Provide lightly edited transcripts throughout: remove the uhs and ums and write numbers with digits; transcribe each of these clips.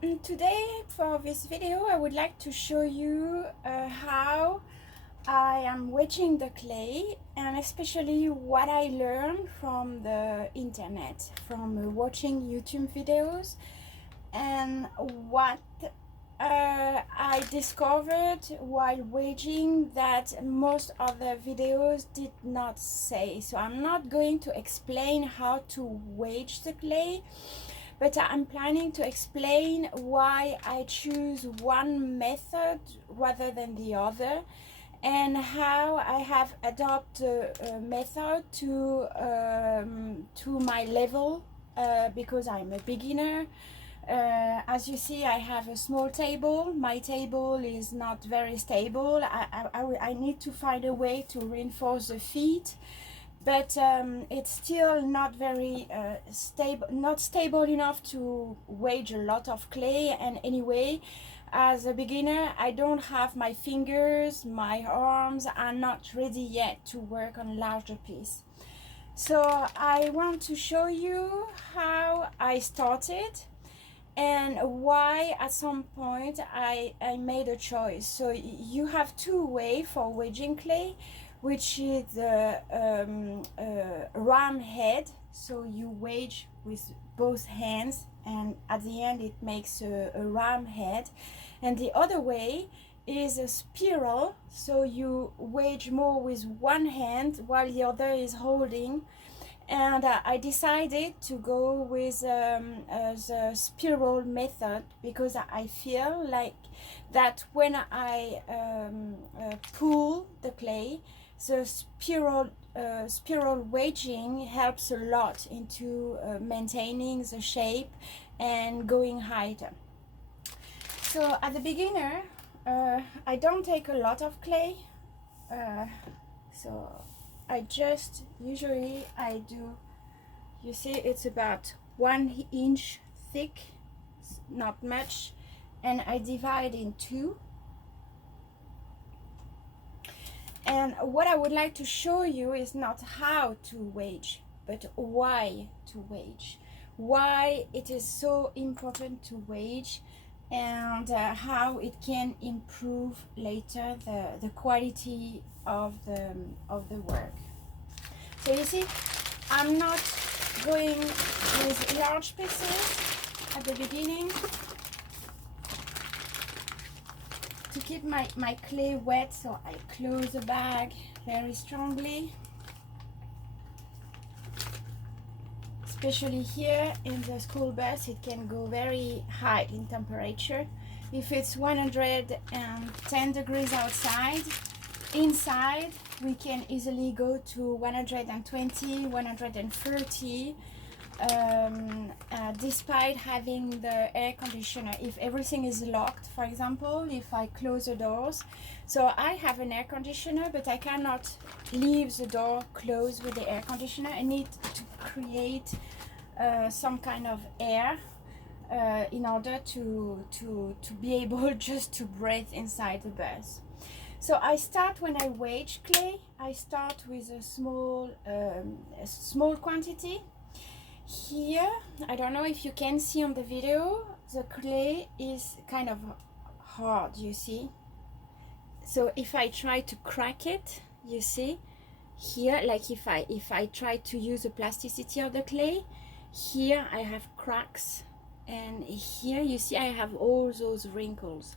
Today for this video I would like to show you how I am wedging the clay, and especially what I learned from the internet, from watching YouTube videos, and what I discovered while wedging that most of the videos did not say. So I'm not going to explain how to wedge the clay, but I'm planning to explain why I choose one method rather than the other, and how I have adopted a method to my level, because I'm a beginner. As you see, I have a small table. My table is not very stable. I need to find a way to reinforce the feet, but it's still not very stable enough to wedge a lot of clay. And anyway, as a beginner, I don't have my fingers, my arms are not ready yet to work on larger piece. So I want to show you how I started and why at some point I made a choice. So you have two ways for wedging clay, which is the ram head. So you wedge with both hands, and at the end it makes a ram head. And the other way is a spiral, so you wedge more with one hand while the other is holding. And I decided to go with the spiral method because I feel like that when I pull the clay, the spiral wedging helps a lot into maintaining the shape and going higher. So at the beginner, I don't take a lot of clay, so I just usually I do, you see, it's about 1 inch thick, not much, and I divide in two. And what I would like to show you is not how to wedge, but why to wedge, why it is so important to wedge, and how it can improve later the quality of the work. So you see, I'm not going with large pieces at the beginning to keep my clay wet, so I close the bag very strongly, especially here in the school bus. It can go very high in temperature. If it's 110 degrees outside, inside we can easily go to 120, 130, despite having the air conditioner. If everything is locked, for example, if I close the doors, so I have an air conditioner, but I cannot leave the door closed with the air conditioner. I need to create some kind of air in order to be able just to breathe inside the bus. So I start, when I wedge clay, I start with a small quantity. Here, I don't know if you can see on the video, the clay is kind of hard, you see. So if I try to crack it, you see, here, like if I try to use the plasticity of the clay, here I have cracks, and here you see I have all those wrinkles.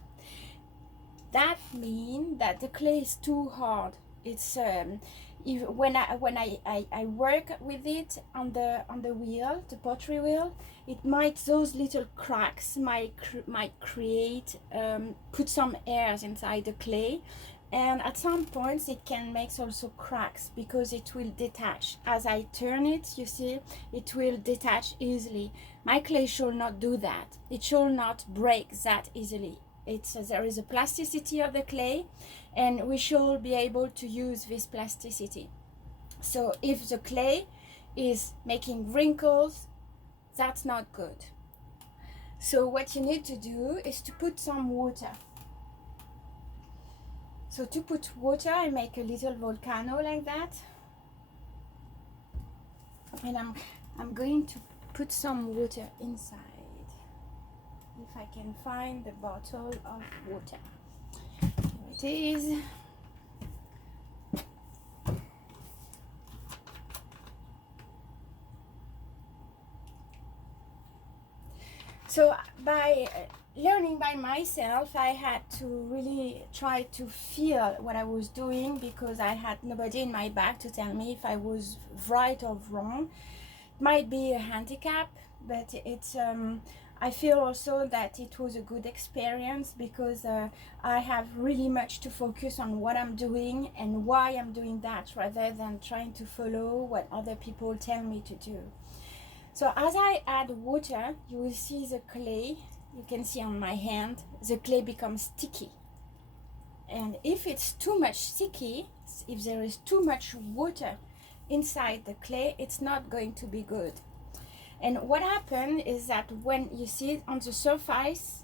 That means that the clay is too hard. It's when I work with it on the wheel, the pottery wheel, it might, those little cracks might create put some airs inside the clay, and at some points it can make also cracks because it will detach. As I turn it, you see, it will detach easily. My clay should not do that. It should not break that easily. There is a plasticity of the clay, and we should be able to use this plasticity. So if the clay is making wrinkles, that's not good. So what you need to do is to put some water. So to put water, I make a little volcano like that, and I'm going to put some water inside. if I can find the bottle of water. Here it is. So by learning by myself, I had to really try to feel what I was doing, because I had nobody in my back to tell me if I was right or wrong. It might be a handicap, but it's I feel also that it was a good experience, because I have really much to focus on what I'm doing and why I'm doing that, rather than trying to follow what other people tell me to do. So as I add water, you will see the clay. You can see on my hand, the clay becomes sticky. And if it's too much sticky, if there is too much water inside the clay, it's not going to be good. And what happens is that when you see it on the surface,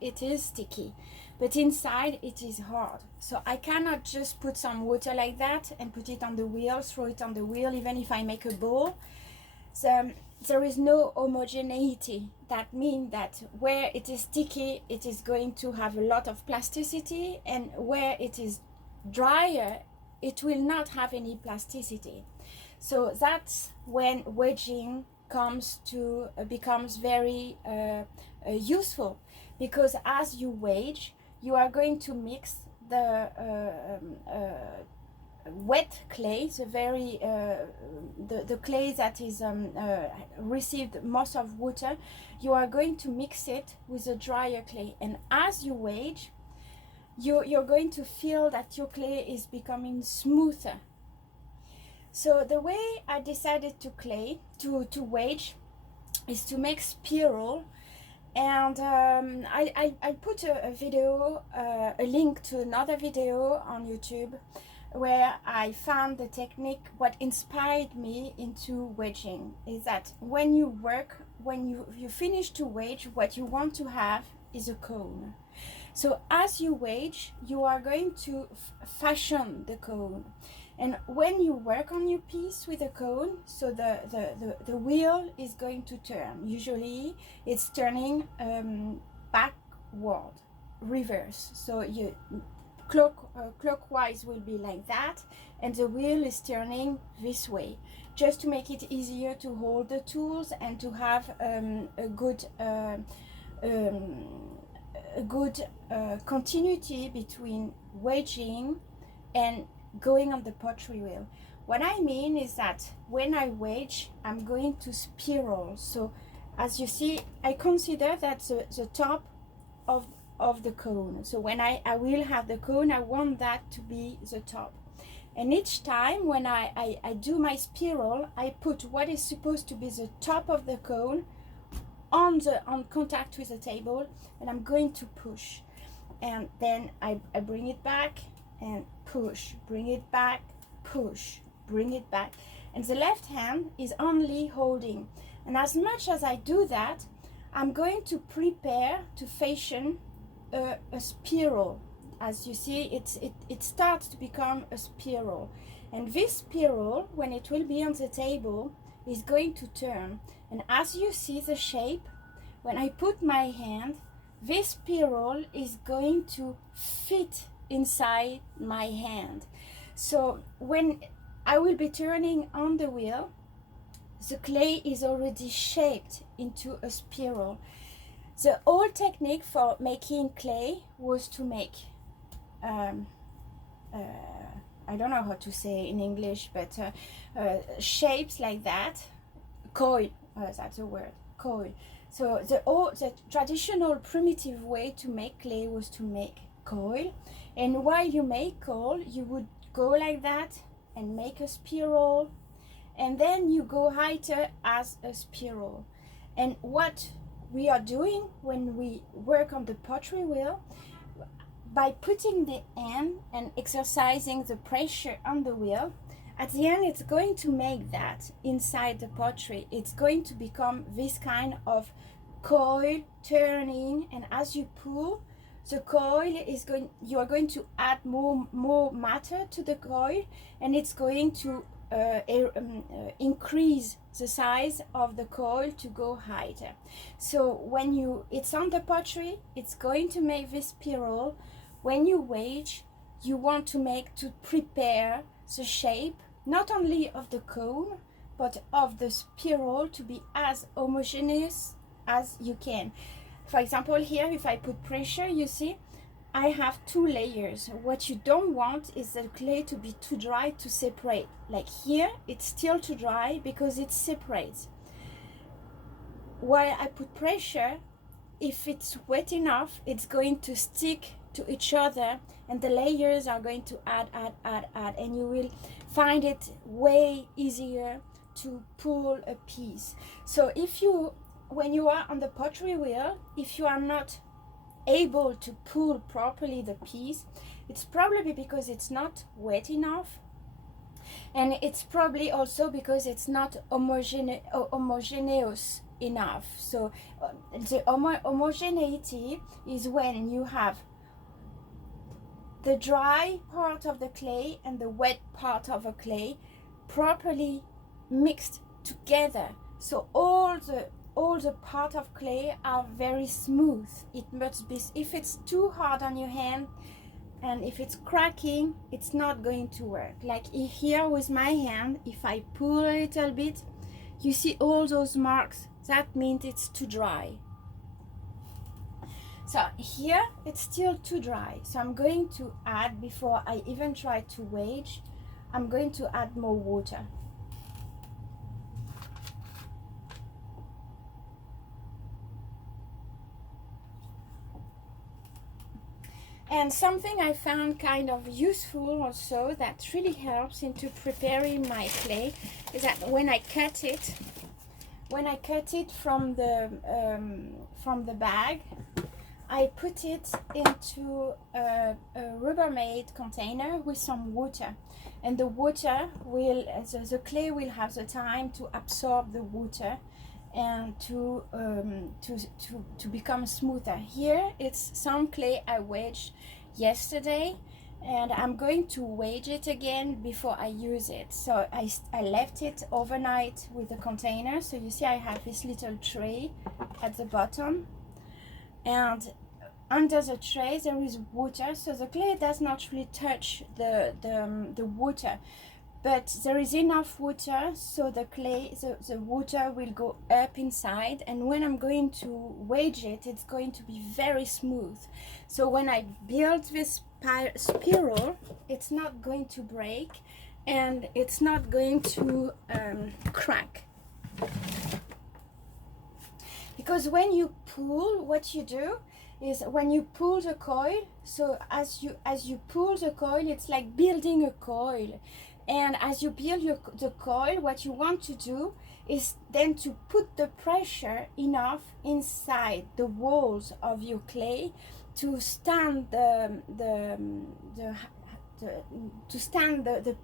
it is sticky, but inside it is hard. So I cannot just put some water like that and put it on the wheel, throw it on the wheel, even if I make a bowl. So there is no homogeneity. That means that where it is sticky, it is going to have a lot of plasticity, and where it is drier, it will not have any plasticity. So that's when wedging becomes very useful, because as you wedge, you are going to mix the wet clay, the clay that is received most of water. You are going to mix it with a drier clay, and as you wedge, you're going to feel that your clay is becoming smoother. So the way I decided to wedge is to make spiral, and I put a video, a link to another video on YouTube, where I found the technique. What inspired me into wedging is that when you finish to wedge, what you want to have is a cone. So as you wedge, you are going to fashion the cone. And when you work on your piece with a cone, so the wheel is going to turn. Usually it's turning backward, reverse. So you clockwise will be like that, and the wheel is turning this way, just to make it easier to hold the tools and to have a good continuity between wedging and going on the pottery wheel. What I mean is that when I wedge, I'm going to spiral. So as you see, I consider that the top of the cone. So when I will have the cone, I want that to be the top. And each time when I do my spiral, I put what is supposed to be the top of the cone on contact with the table, and I'm going to push. And then I bring it back and push, bring it back, push, bring it back. And the left hand is only holding. And as much as I do that, I'm going to prepare to fashion a spiral. As you see, it starts to become a spiral, and this spiral, when it will be on the table, is going to turn. And as you see the shape, when I put my hand, this spiral is going to fit inside my hand. So when I will be turning on the wheel, the clay is already shaped into a spiral. The old technique for making clay was to make, I don't know how to say in English, but shapes like that, coil, that's the word, coil. So the traditional primitive way to make clay was to make coil, and while you make coil, you would go like that and make a spiral, and then you go higher as a spiral. And what we are doing when we work on the pottery wheel, by putting the hand and exercising the pressure on the wheel, at the end it's going to make that inside the pottery. It's going to become this kind of coil turning, and as you pull, the coil is going, you are going to add more matter to the coil, and it's going to increase the size of the coil to go higher. So when it's on the pottery, it's going to make this spiral. When you wedge, you want to prepare the shape not only of the cone but of the spiral to be as homogeneous as you can. For example, here if I put pressure, you see I have 2 layers. What you don't want is the clay to be too dry to separate. Like here, it's still too dry because it separates. While I put pressure, if it's wet enough, it's going to stick to each other and the layers are going to add, and you will find it way easier to pull a piece. So when you are on the pottery wheel, if you are not able to pull properly the piece, it's probably because it's not wet enough, and it's probably also because it's not homogeneous enough. So the homogeneity is when you have the dry part of the clay and the wet part of the clay properly mixed together. So all the part of clay are very smooth. It must be, if it's too hard on your hand and if it's cracking, it's not going to work. Like here with my hand, if I pull a little bit, you see all those marks, that means it's too dry. So here it's still too dry, so I'm going to add, before I even try to wedge, I'm going to add more water. And something I found kind of useful also that really helps into preparing my clay is that when I cut it from the bag, I put it into a Rubbermaid container with some water, and the water will, the clay will have the time to absorb the water and to become smoother. Here it's some clay I wedged yesterday, and I'm going to wedge it again before I use it. So I left it overnight with the container. So you see I have this little tray at the bottom, and under the tray there is water, so the clay does not really touch the water, but there is enough water so the water will go up inside, and when I'm going to wedge it, it's going to be very smooth. So when I build this spiral, it's not going to break and it's not going to crack. Because when you pull, what you do is when you pull the coil, so as you pull the coil, it's like building a coil. And as you build the coil, what you want to do is then to put the pressure enough inside the walls of your clay to stand the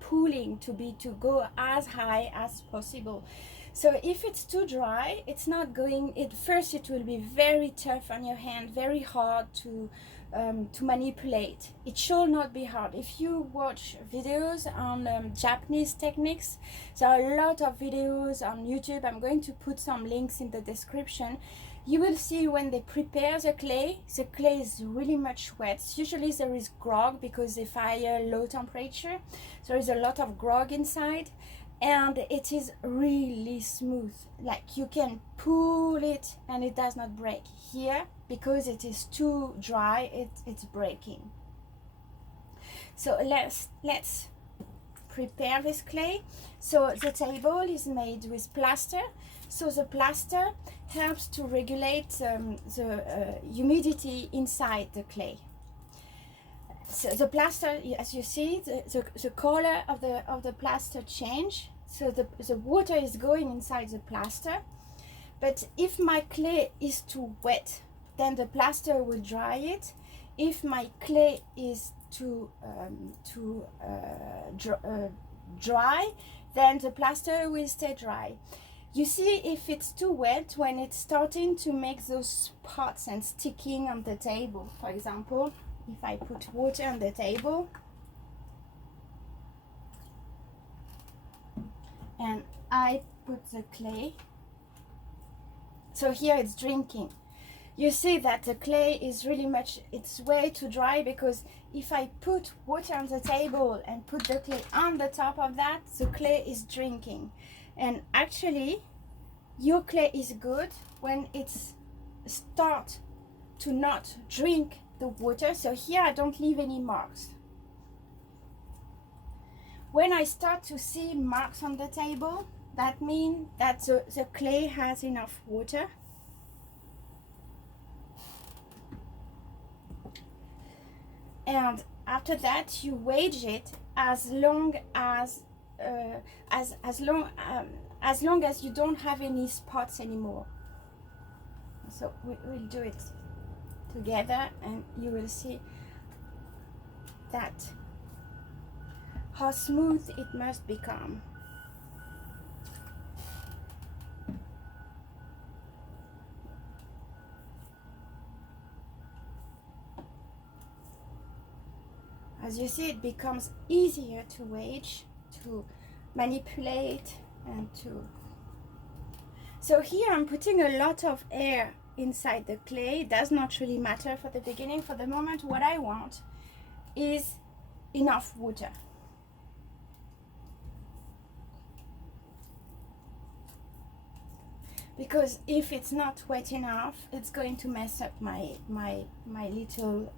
pulling to go as high as possible. So if it's too dry, it's not going, first it will be very tough on your hand, very hard to manipulate. It should not be hard. If you watch videos on Japanese techniques, there are a lot of videos on YouTube. I'm going to put some links in the description. You will see when they prepare the clay is really much wet. Usually there is grog because they fire low temperature. There is a lot of grog inside, and it is really smooth. Like you can pull it and it does not break. Here, because it is too dry, it's breaking. So let's prepare this clay. So the table is made with plaster. So the plaster helps to regulate the humidity inside the clay. So the plaster, as you see, the color of the plaster change. So the water is going inside the plaster. But if my clay is too wet, then the plaster will dry it. If my clay is too dry, then the plaster will stay dry. You see, if it's too wet, when it's starting to make those spots and sticking on the table, for example, if I put water on the table, and I put the clay. So here it's drinking. You see that the clay is really much, it's way too dry, because if I put water on the table and put the clay on the top of that, the clay is drinking. And actually, your clay is good when it's start to not drink the water. So here I don't leave any marks. When I start to see marks on the table, that means that the clay has enough water. And after that, you wedge it as long as you don't have any spots anymore. So we'll do it together, and you will see that how smooth it must become. As you see, it becomes easier to wedge, to manipulate, and to... So here I'm putting a lot of air inside the clay. It does not really matter for the beginning. For the moment, what I want is enough water. Because if it's not wet enough, it's going to mess up my little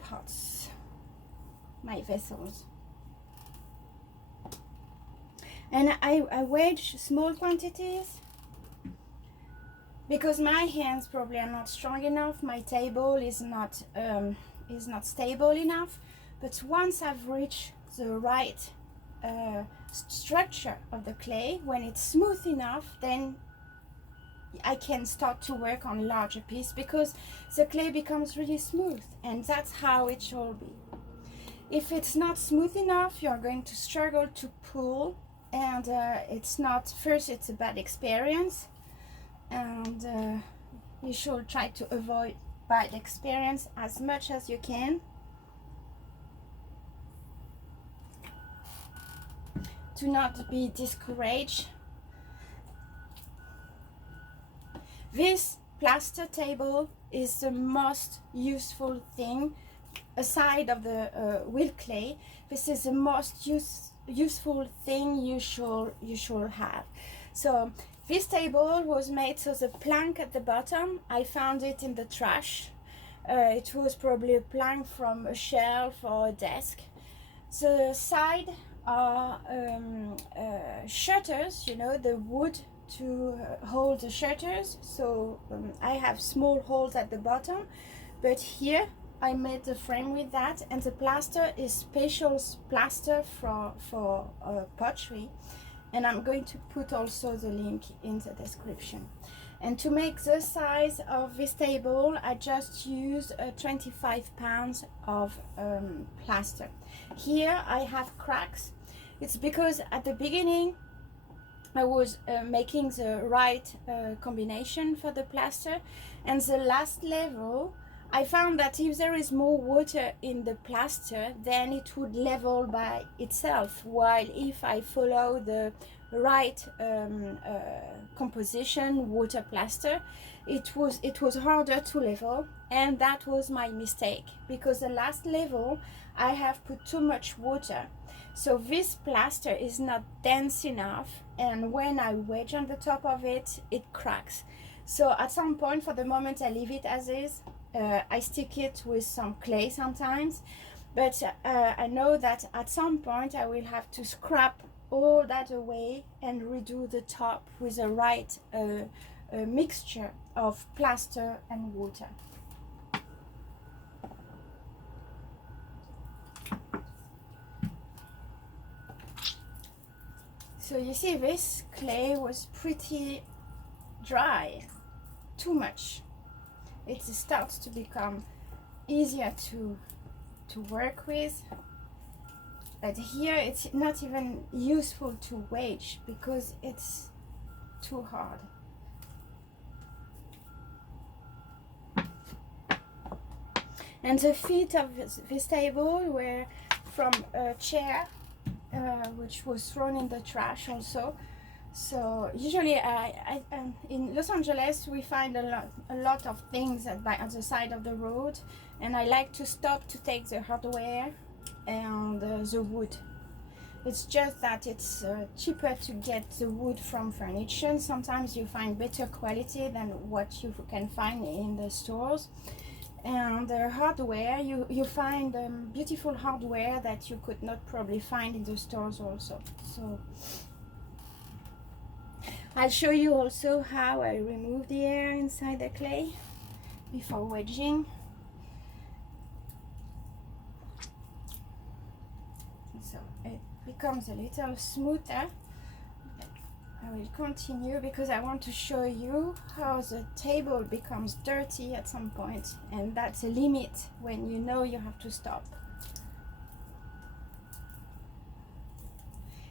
pots, my vessels. And I wedge small quantities because my hands probably are not strong enough. My table is not stable enough. But once I've reached the right structure of the clay, when it's smooth enough, then I can start to work on larger piece, because the clay becomes really smooth, and that's how it should be. If it's not smooth enough, you're going to struggle to pull, and it's a bad experience, and you should try to avoid bad experience as much as you can. Do not be discouraged. This plaster table is the most useful thing aside of the wheel clay. This is the most useful thing you should have. So this table was made, so the plank at the bottom, I found it in the trash. It was probably a plank from a shelf or a desk. The side are shutters, you know, the wood to hold the shutters. So I have small holes at the bottom, but here I made the frame with that, and the plaster is special plaster for pottery, and I'm going to put also the link in the description. And to make the size of this table, I just used 25 pounds of plaster. Here I have cracks. It's because at the beginning I was making the right combination for the plaster, and the last level I found that if there is more water in the plaster, then it would level by itself, while if I follow the right composition, water plaster, it was harder to level, and that was my mistake, because the last level I have put too much water. So this plaster is not dense enough, and when I wedge on the top of it, it cracks. So at some point, for the moment, I leave it as is. I stick it with some clay sometimes, but I know that at some point I will have to scrap all that away and redo the top with the right mixture of plaster and water. So you see, this clay was pretty dry, too much. It starts to become easier to work with, but here it's not even useful to wedge because it's too hard. And the feet of this table were from a chair which was thrown in the trash also. So usually in Los Angeles we find a lot of things at the side of the road, and I like to stop to take the hardware and the wood. It's just that it's cheaper to get the wood from furniture. Sometimes you find better quality than what you can find in the stores. And the hardware, you find beautiful hardware that you could not probably find in the stores also. So I'll show you also how I remove the air inside the clay before wedging. So it becomes a little smoother. I will continue because I want to show you how the table becomes dirty at some point, and that's a limit when you know you have to stop.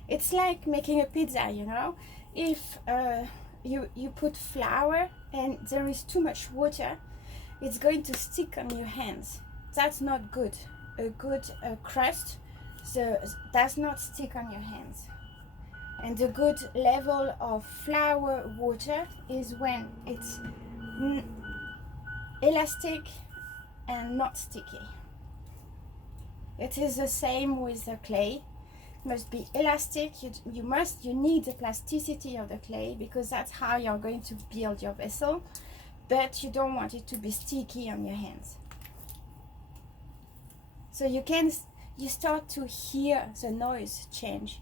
It's like making a pizza, you know. If you put flour and there is too much water, it's going to stick on your hands. That's not good. A good crust does not stick on your hands. And the good level of flour water is when it's elastic and not sticky. It is the same with the clay. It must be elastic. You need the plasticity of the clay because that's how you're going to build your vessel, but you don't want it to be sticky on your hands. So you start to hear the noise change.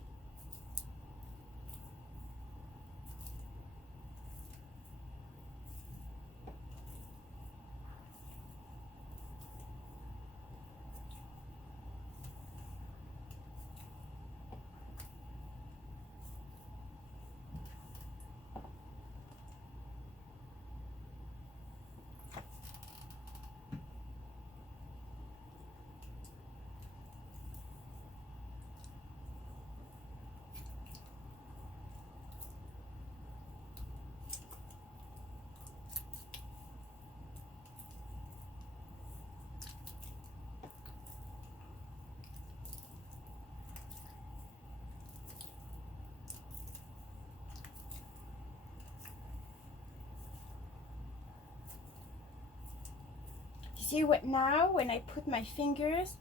See what now when I put my fingers,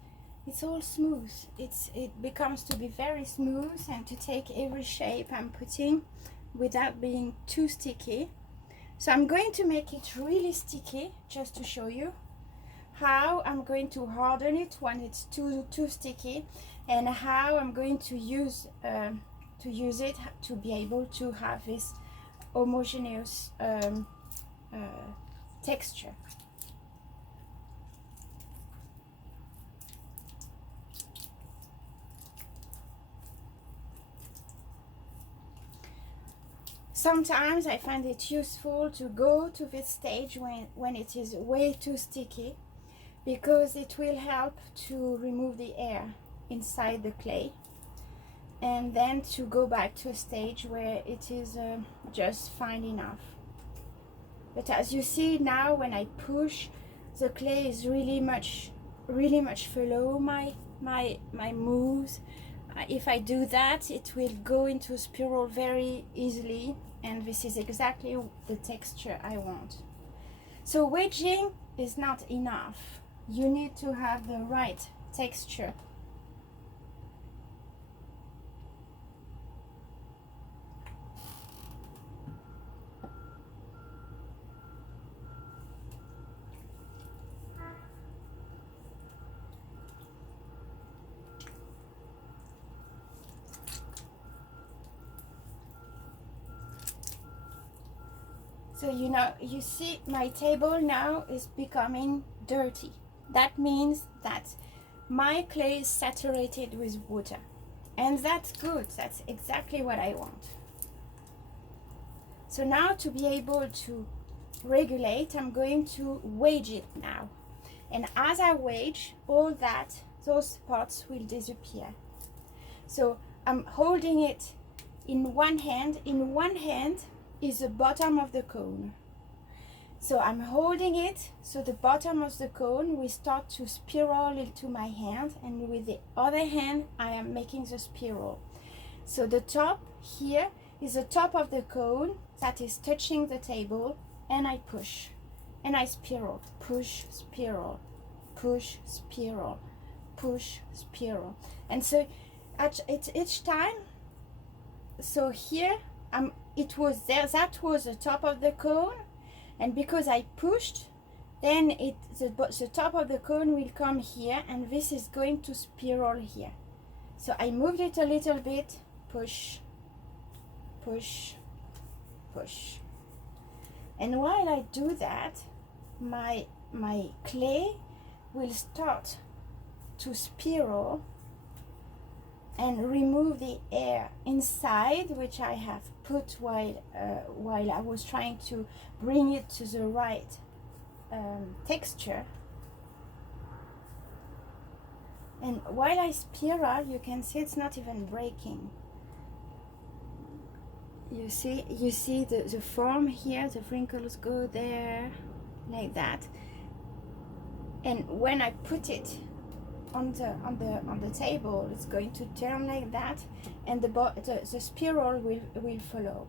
it's all smooth. It becomes to be very smooth and to take every shape I'm putting without being too sticky. So I'm going to make it really sticky just to show you how I'm going to harden it when it's too sticky, and how I'm going to use it to be able to have this homogeneous texture. Sometimes I find it useful to go to this stage when it is way too sticky, because it will help to remove the air inside the clay, and then to go back to a stage where it is just fine enough. But as you see now, when I push, the clay is really much follow my moves. If I do that, it will go into a spiral very easily, and this is exactly the texture I want. So wedging is not enough. You need to have the right texture. So you see my table now is becoming dirty. That means that my clay is saturated with water, and that's good. That's exactly what I want. So now, to be able to regulate, I'm going to wedge it now, and as I wedge, those spots will disappear. So I'm holding it in one hand. In one hand is the bottom of the cone. So I'm holding it, so the bottom of the cone will start to spiral into my hand, and with the other hand I am making the spiral. So the top here is the top of the cone that is touching the table, and I push and I spiral, push, spiral, push, spiral, push, spiral. And so it's each time. So here it was there, that was the top of the cone, and because I pushed, then the top of the cone will come here, and this is going to spiral here. So I moved it a little bit, push, push, push. And while I do that, my clay will start to spiral and remove the air inside, which I have put while I was trying to bring it to the right texture. And while I spiral, you can see it's not even breaking. You see the form here, the wrinkles go there like that. And when I put it on the table, it's going to turn like that, and the spiral will follow.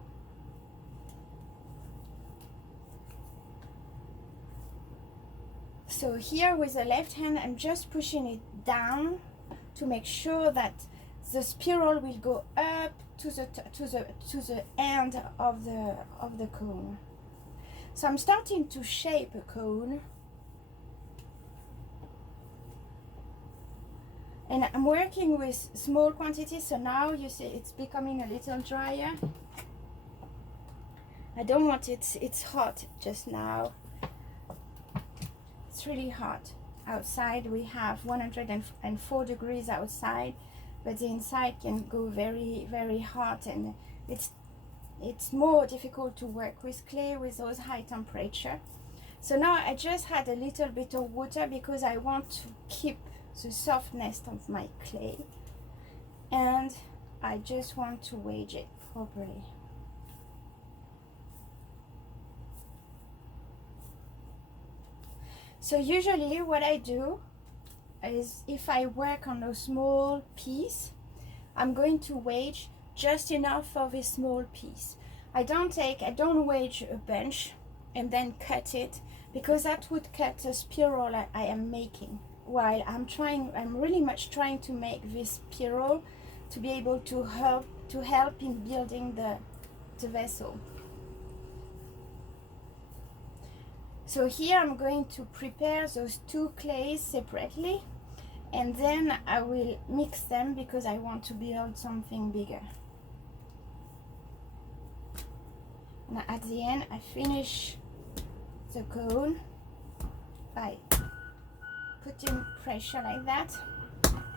So here with the left hand, I'm just pushing it down to make sure that the spiral will go up to the end of the cone. So I'm starting to shape a cone. And I'm working with small quantities, so now you see it's becoming a little drier. I don't want it, it's hot just now. It's really hot. Outside we have 104 degrees outside, but the inside can go very, very hot, and it's more difficult to work with clay with those high temperature. So now I just had a little bit of water because I want to keep the softness of my clay, and I just want to wedge it properly. So usually what I do is, if I work on a small piece, I'm going to wedge just enough of a small piece. I don't wedge a bunch and then cut it, because that would cut the spiral I am making. While I'm really much trying to make this spiral to be able to help in building the vessel. So here I'm going to prepare those two clays separately, and then I will mix them because I want to build something bigger. Now at the end I finish the cone by putting pressure like that,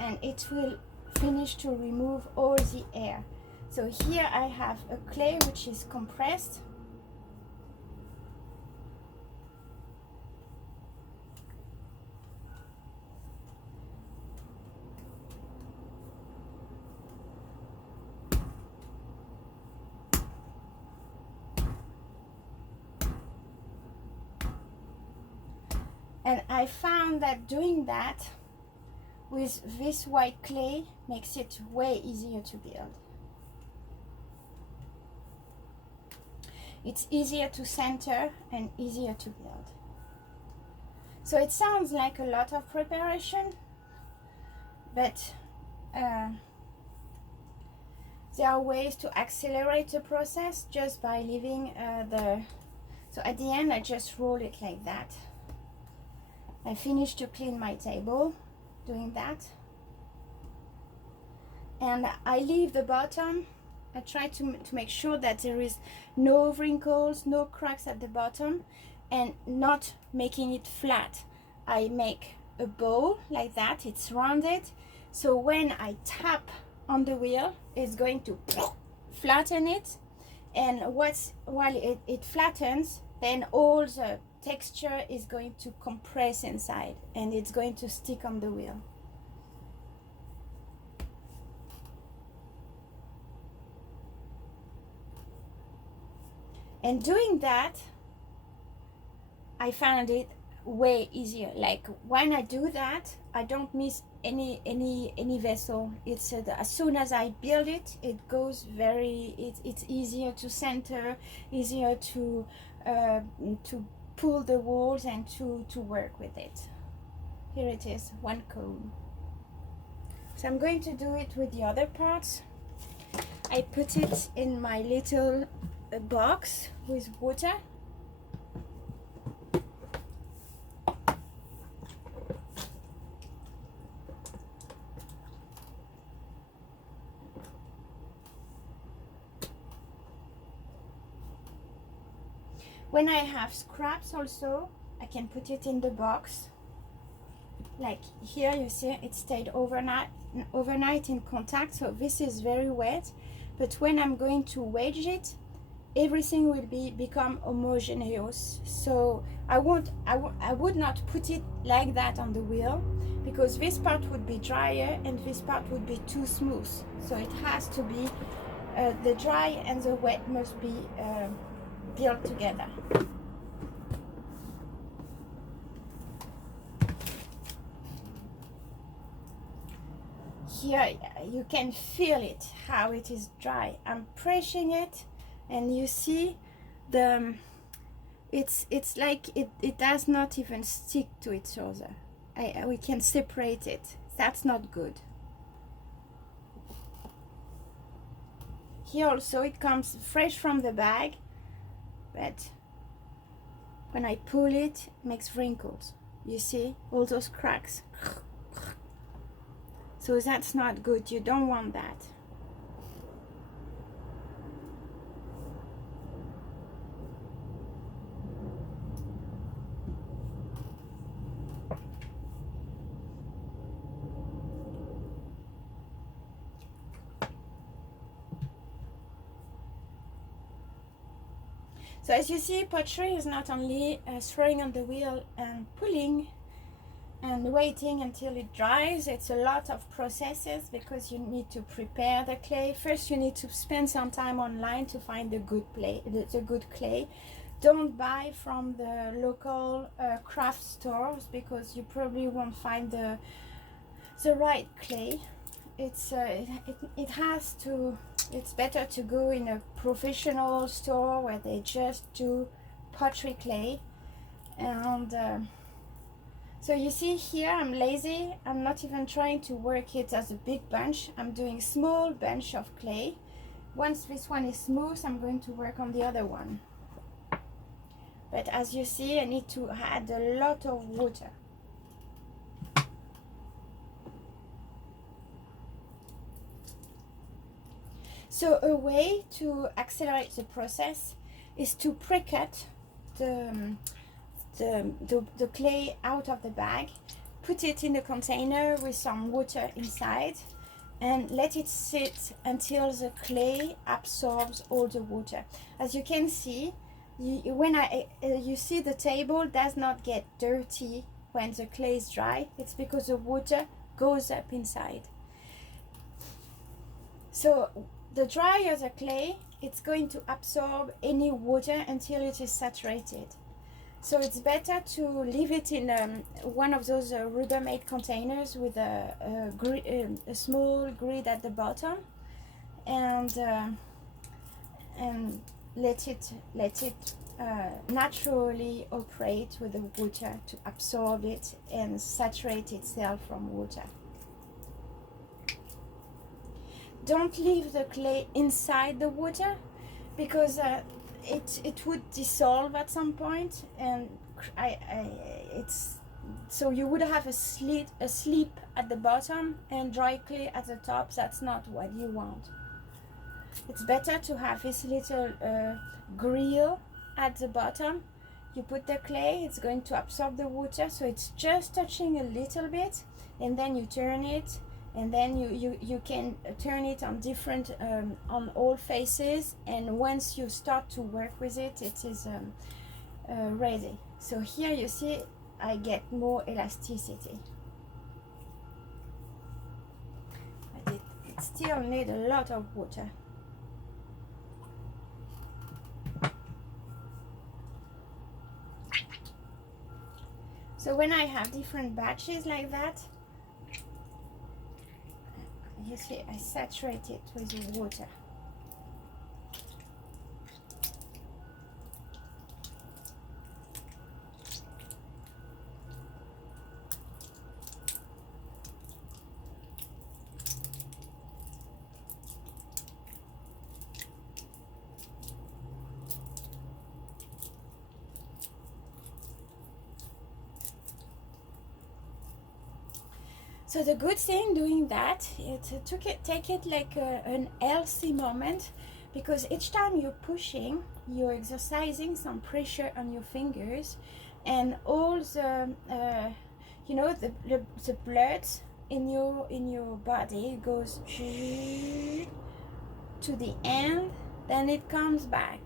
and it will finish to remove all the air. So here I have a clay which is compressed, and I found that doing that with this white clay makes it way easier to build. It's easier to center and easier to build. So it sounds like a lot of preparation, but there are ways to accelerate the process just by leaving so at the end I just roll it like that. I finished to clean my table doing that, and I leave the bottom. I try to make sure that there is no wrinkles, no cracks at the bottom, and not making it flat. I make a bowl like that, it's rounded, so when I tap on the wheel it's going to flatten it, and while it flattens, then all the texture is going to compress inside and it's going to stick on the wheel. And doing that, I found it way easier. Like when I do that, I don't miss any vessel. It's as soon as I build it, it goes very. It's easier to center, easier to pull the walls and to work with it. Here it is, one cone. So I'm going to do it with the other parts. I put it in my little box with water. When I have scraps also, I can put it in the box. Like here you see it stayed overnight in contact, so this is very wet. But when I'm going to wedge it, everything will become homogeneous. So I would not put it like that on the wheel, because this part would be drier and this part would be too smooth. So it has to be the dry and the wet must be built together. Here you can feel it, how it is dry. I'm pressing it and you see the it's like it does not even stick to each other. We can separate it. That's not good. Here also it comes fresh from the bag, but when I pull it, it makes wrinkles. You see all those cracks. So that's not good. You don't want that. So as you see, pottery is not only throwing on the wheel and pulling and waiting until it dries. It's a lot of processes, because you need to prepare the clay. First you need to spend some time online to find the good clay. Don't buy from the local craft stores, because you probably won't find the right clay. It's better to go in a professional store where they just do pottery clay. And so you see here I'm lazy. I'm not even trying to work it as a big bunch. I'm doing small bunch of clay. Once this one is smooth, I'm going to work on the other one. But as you see, I need to add a lot of water. So a way to accelerate the process is to pre-cut the clay out of the bag, put it in a container with some water inside, and let it sit until the clay absorbs all the water. As you can see, you see the table does not get dirty when the clay is dry. It's because the water goes up inside. So the drier the clay, it's going to absorb any water until it is saturated. So it's better to leave it in one of those Rubbermaid containers with a small grid at the bottom, and let it naturally operate with the water to absorb it and saturate itself from water. Don't leave the clay inside the water, because it would dissolve at some point, and so you would have a slip at the bottom and dry clay at the top. That's not what you want. It's better to have this little grill at the bottom. You put the clay, it's going to absorb the water, so it's just touching a little bit, and then you turn it, and then you can turn it on different on all faces, and once you start to work with it, it is ready. So here you see I get more elasticity, but it still needs a lot of water. So when I have different batches like that, you see I saturate it with the water. So the good thing doing that is to take it like an healthy moment, because each time you're pushing, you're exercising some pressure on your fingers, and all the you know, the blood in your body goes to the end, then it comes back,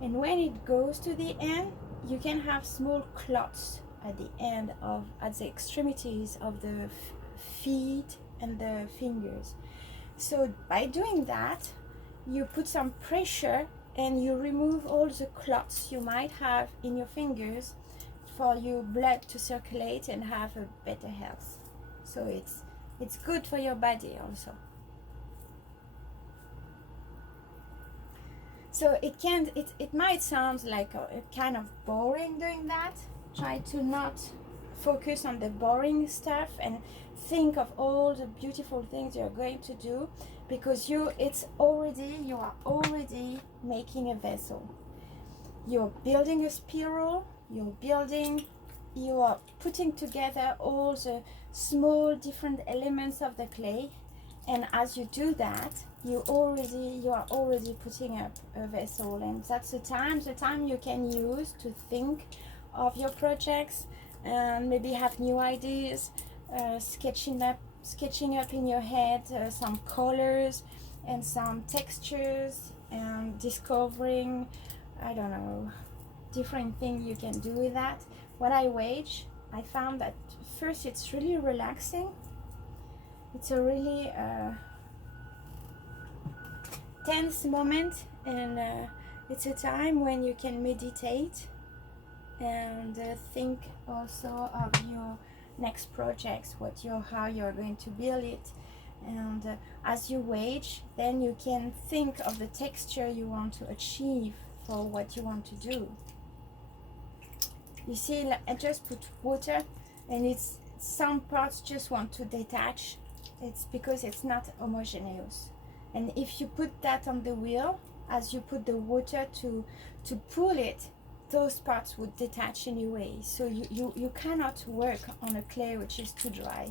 and when it goes to the end, you can have small clots at the end of at the extremities of the feet and the fingers. So by doing that, you put some pressure and you remove all the clots you might have in your fingers for your blood to circulate and have a better health. So it's good for your body also. So it might sound like a kind of boring doing that. Try to not focus on the boring stuff and think of all the beautiful things you're going to do, because you are already making a vessel. You're building a spiral, you are putting together all the small different elements of the clay, and as you do that, you are already putting up a vessel, and that's the time you can use to think of your projects and maybe have new ideas, sketching up in your head some colors and some textures, and discovering, I don't know, different things you can do with that. When I wedge, I found that first it's really relaxing. It's a really tense moment, and it's a time when you can meditate and think also of your next projects, how you're going to build it. And as you wedge, then you can think of the texture you want to achieve for what you want to do. You see, I just put water, and it's some parts just want to detach. It's because it's not homogeneous. And if you put that on the wheel, as you put the water to pull it, those parts would detach anyway. So you cannot work on a clay which is too dry.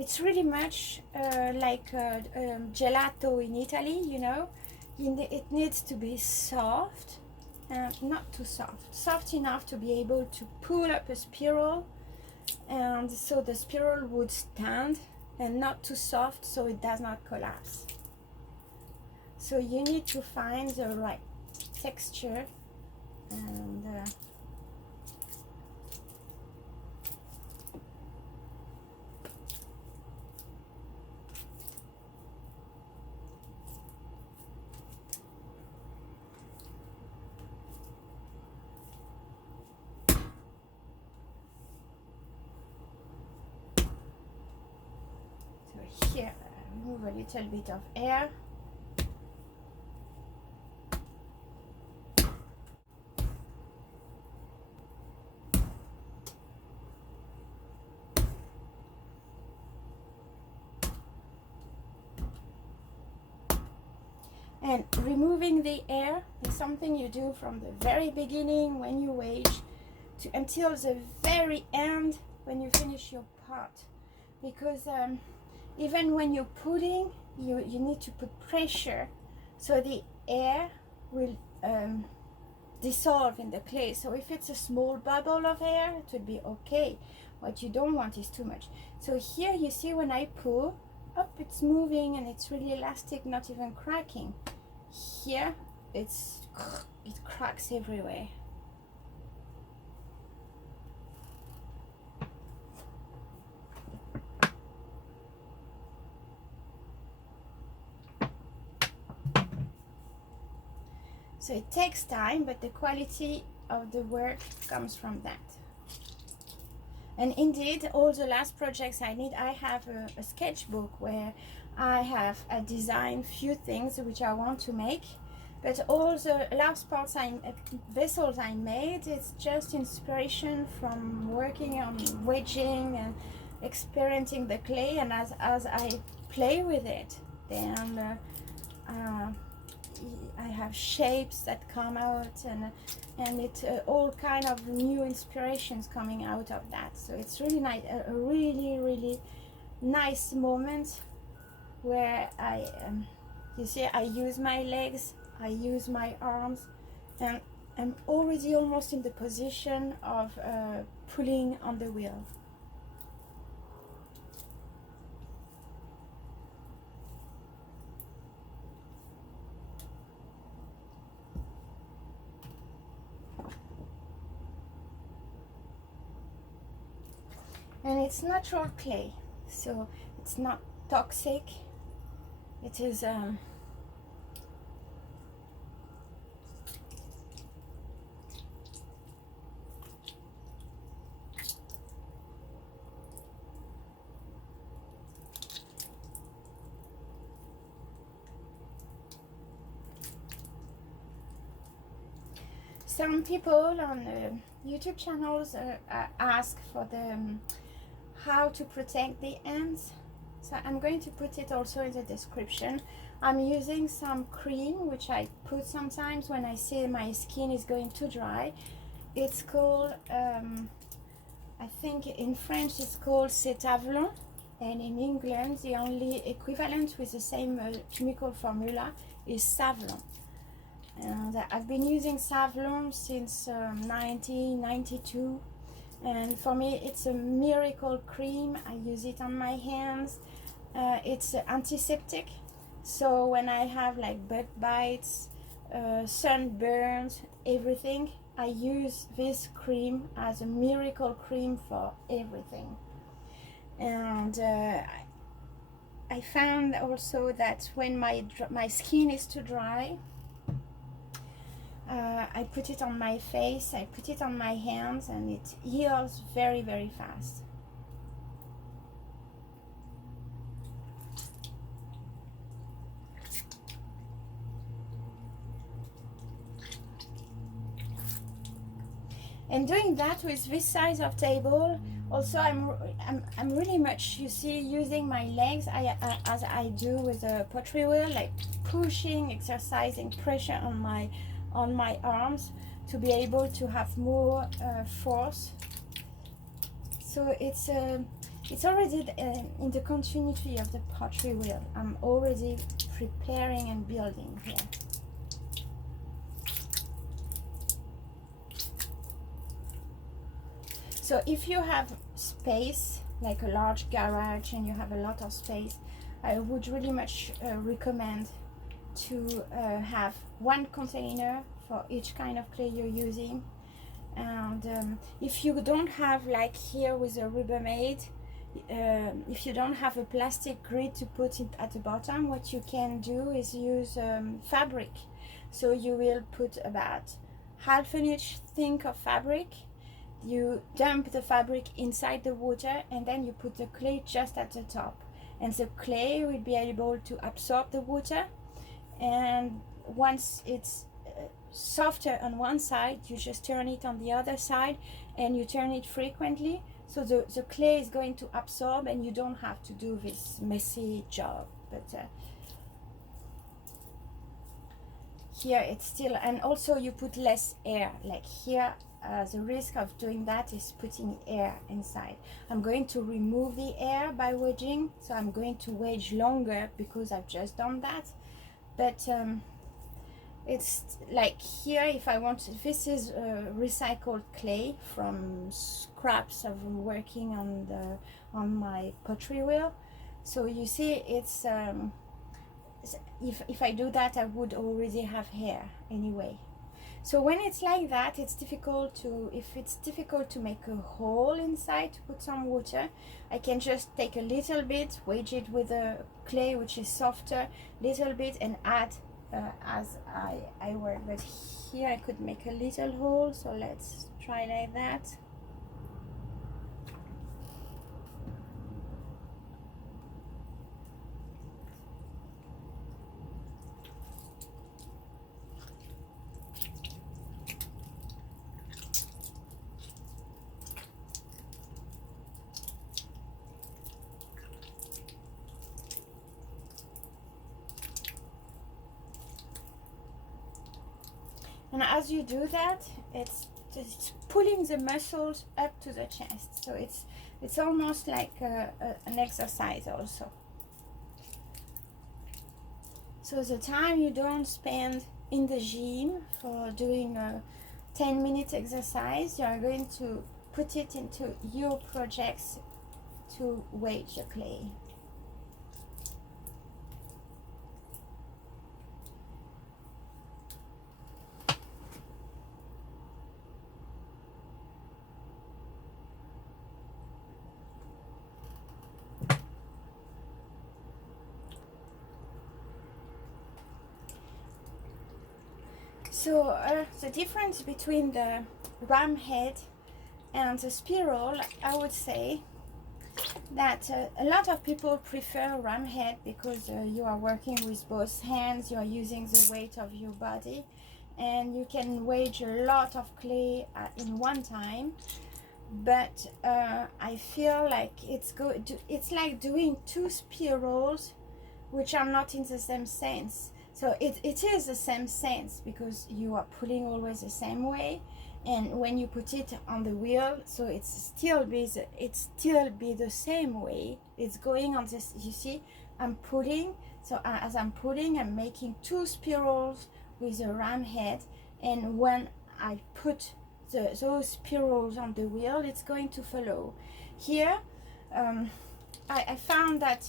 It's really much like gelato in Italy, you know. It needs to be soft, not too soft enough to be able to pull up a spiral, and so the spiral would stand, and not too soft so it does not collapse. So you need to find the right texture, and so here remove a little bit of air. And removing the air is something you do from the very beginning when you wedge until the very end when you finish your pot, because even when you're pulling, you need to put pressure so the air will dissolve in the clay. So if it's a small bubble of air, it would be okay. What you don't want is too much. So here you see when I pull up, it's moving and it's really elastic, not even cracking. Here it cracks everywhere. So it takes time, but the quality of the work comes from that. And indeed, all the last projects I have a sketchbook where I have designed few things which I want to make, but all the last vessels I made, it's just inspiration from working on wedging and experimenting the clay, and as I play with it, then I have shapes that come out, and it's all kind of new inspirations coming out of that. So it's really nice, a really nice moment where you see, I use my legs, I use my arms, and I'm already almost in the position of pulling on the wheel. And it's natural clay, so it's not toxic. It is some people on YouTube channels ask for the how to protect the ends, so I'm going to put it also in the description. I'm using some cream which I put sometimes when I see my skin is going too dry. It's called I think in French it's called Cetavelon, and in England the only equivalent with the same chemical formula is Savlon. And I've been using Savlon since 1992, and for me it's a miracle cream. I use it on my hands. It's antiseptic, so when I have like bug bites, sunburns, everything, I use this cream as a miracle cream for everything. And I found also that when my skin is too dry, I put it on my face, I put it on my hands, and it heals very fast. And doing that with this size of table, also I'm really much, you see, using my legs as I do with a pottery wheel, like pushing, exercising pressure on my arms to be able to have more force. So it's already in the continuity of the pottery wheel. I'm already preparing and building here. So if you have space, like a large garage, and you have a lot of space, I would really much recommend to have one container for each kind of clay you're using. And if you don't have, like here with a Rubbermaid, if you don't have a plastic grid to put it at the bottom, what you can do is use fabric. So you will put about half an inch thick of fabric, you dump the fabric inside the water, and then you put the clay just at the top, and the clay will be able to absorb the water. And once it's softer on one side, you just turn it on the other side, and you turn it frequently, so the clay is going to absorb, and you don't have to do this messy job. But here it's still, and also you put less air, like here. The risk of doing that is putting air inside. I'm going to remove the air by wedging, so I'm going to wedge longer because I've just done that. But it's like here, if I want to, this is recycled clay from scraps of working on my pottery wheel. So you see, it's if I do that, I would already have hair anyway. So when it's like that, it's difficult to, if it's difficult to make a hole inside to put some water, I can just take a little bit, wedge it with a clay which is softer, little bit, and add as I work. But here I could make a little hole, so let's try like that. And as you do that, it's pulling the muscles up to the chest. So it's almost like an exercise also. So the time you don't spend in the gym for doing a 10-minute exercise, you are going to put it into your projects to wedge your clay. So the difference between the ram head and the spiral, I would say that a lot of people prefer ram head because you are working with both hands, you are using the weight of your body, and you can wedge a lot of clay in one time. But I feel like it's like doing two spirals which are not in the same sense. So it is the same sense because you are pulling always the same way, and when you put it on the wheel, so it's still be the same way. It's going on this. You see, I'm pulling. So as I'm pulling, I'm making two spirals with a ram head, and when I put those spirals on the wheel, it's going to follow. Here, I found that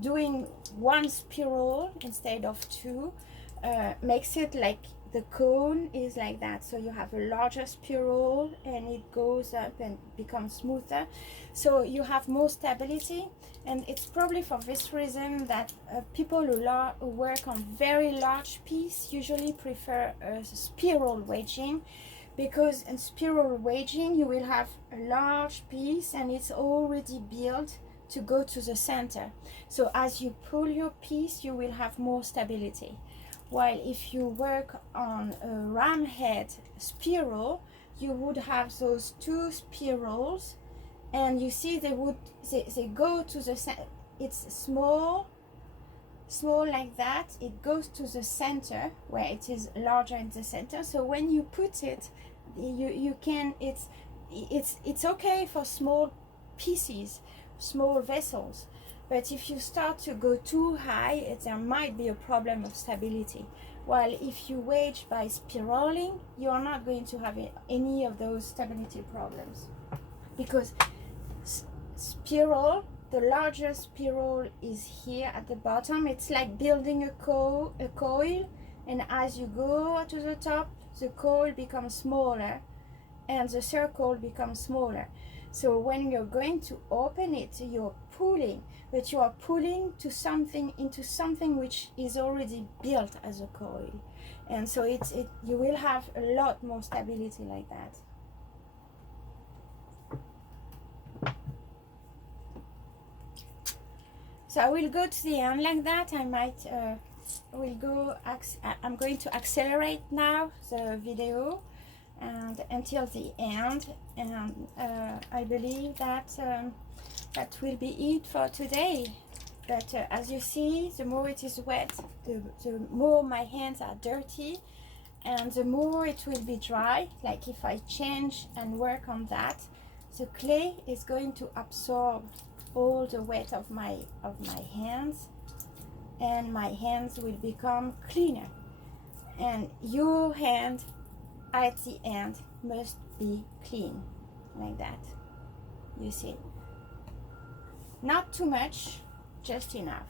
doing one spiral instead of two makes it like the cone is like that. So you have a larger spiral and it goes up and becomes smoother. So you have more stability, and it's probably for this reason that people who work on very large piece usually prefer spiral wedging, because in spiral wedging you will have a large piece and it's already built to go to the center. So as you pull your piece, you will have more stability. While if you work on a ram head spiral, you would have those two spirals, and you see they go to the center. It's small like that. It goes to the center where it is larger in the center. So when you put it, you can. It's okay for small pieces, small vessels, but if you start to go too high, there might be a problem of stability. While if you wedge by spiraling, you are not going to have any of those stability problems, because spiral, the largest spiral is here at the bottom. It's like building a coil, and as you go to the top, the coil becomes smaller and the circle becomes smaller. So when you're going to open it, you're pulling, but you are pulling into something which is already built as a coil, and so you will have a lot more stability like that. So I will go to the end like that. I'm going to accelerate now the video and until the end, and I believe that that will be it for today. But as you see, the more it is wet, the more my hands are dirty, and the more it will be dry. Like if I change and work on that, the clay is going to absorb all the weight of my hands, and my hands will become cleaner, and your hand at the end must be clean like that. You see, not too much, just enough.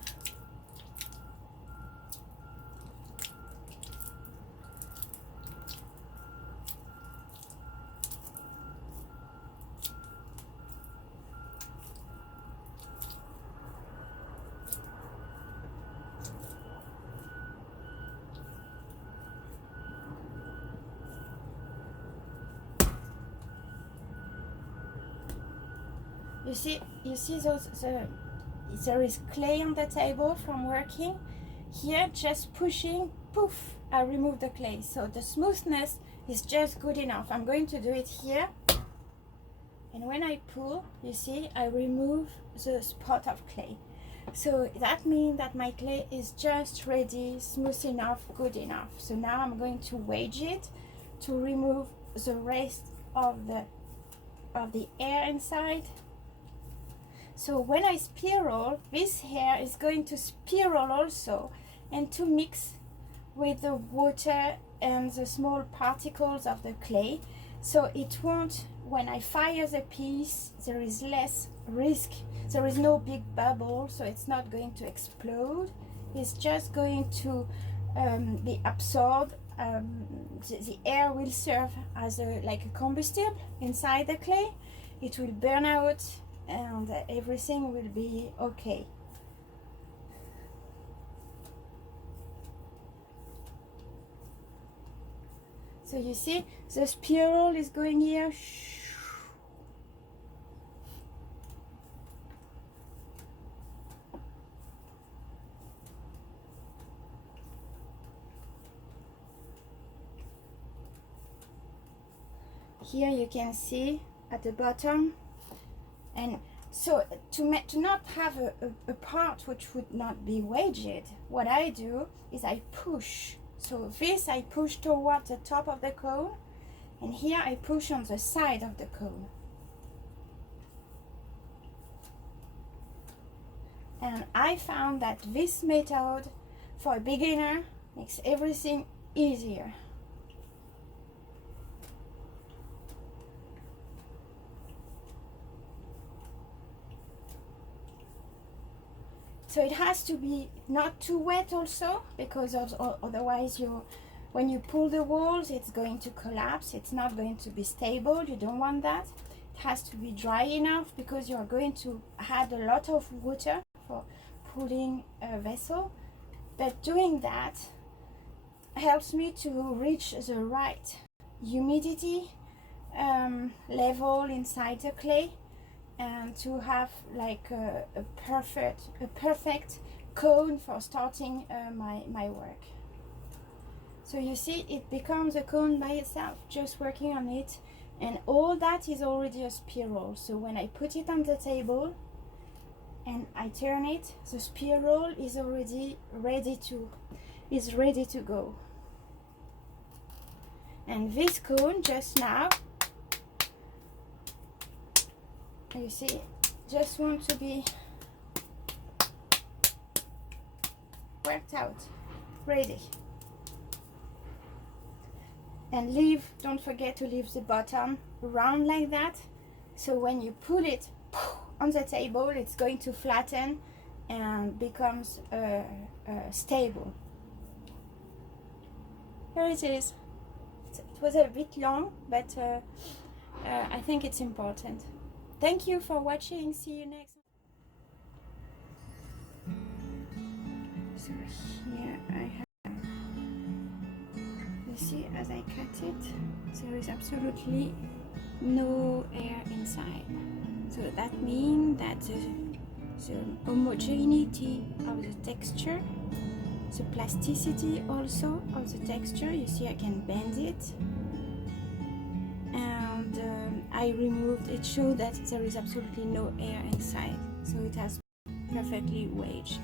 You see those, there is clay on the table from working. Here, just pushing, poof, I remove the clay. So the smoothness is just good enough. I'm going to do it here. And when I pull, you see, I remove the spot of clay. So that means that my clay is just ready, smooth enough, good enough. So now I'm going to wedge it to remove the rest of the air inside. So when I spiral, this hair is going to spiral also and to mix with the water and the small particles of the clay. So it won't, when I fire the piece, there is less risk. There is no big bubble, so it's not going to explode. It's just going to be absorbed. The air will serve as like a combustible inside the clay. It will burn out and everything will be okay. So you see, the spiral is going here. Here you can see at the bottom. And so to not have a part which would not be wedged, what I do is I push. So this I push towards the top of the cone, and here I push on the side of the cone. And I found that this method for a beginner makes everything easier. So it has to be not too wet also, because otherwise when you pull the walls, it's going to collapse. It's not going to be stable. You don't want that. It has to be dry enough because you're going to add a lot of water for pulling a vessel. But doing that helps me to reach the right humidity level inside the clay, and to have like a perfect cone for starting my work. So you see, it becomes a cone by itself, just working on it, and all that is already a spiral. So when I put it on the table and I turn it, the spiral is already ready to go. And this cone just now, you see, just want to be worked out, ready. And don't forget to leave the bottom round like that, so when you pull it on the table, it's going to flatten and becomes stable. Here it is. It was a bit long, but I think it's important. Thank you for watching. See you next. So here I have, you see, as I cut it, there is absolutely no air inside. So that means that the homogeneity of the texture, the plasticity also of the texture, you see I can bend it. And I removed, it showed that there is absolutely no air inside, so it has perfectly wedged.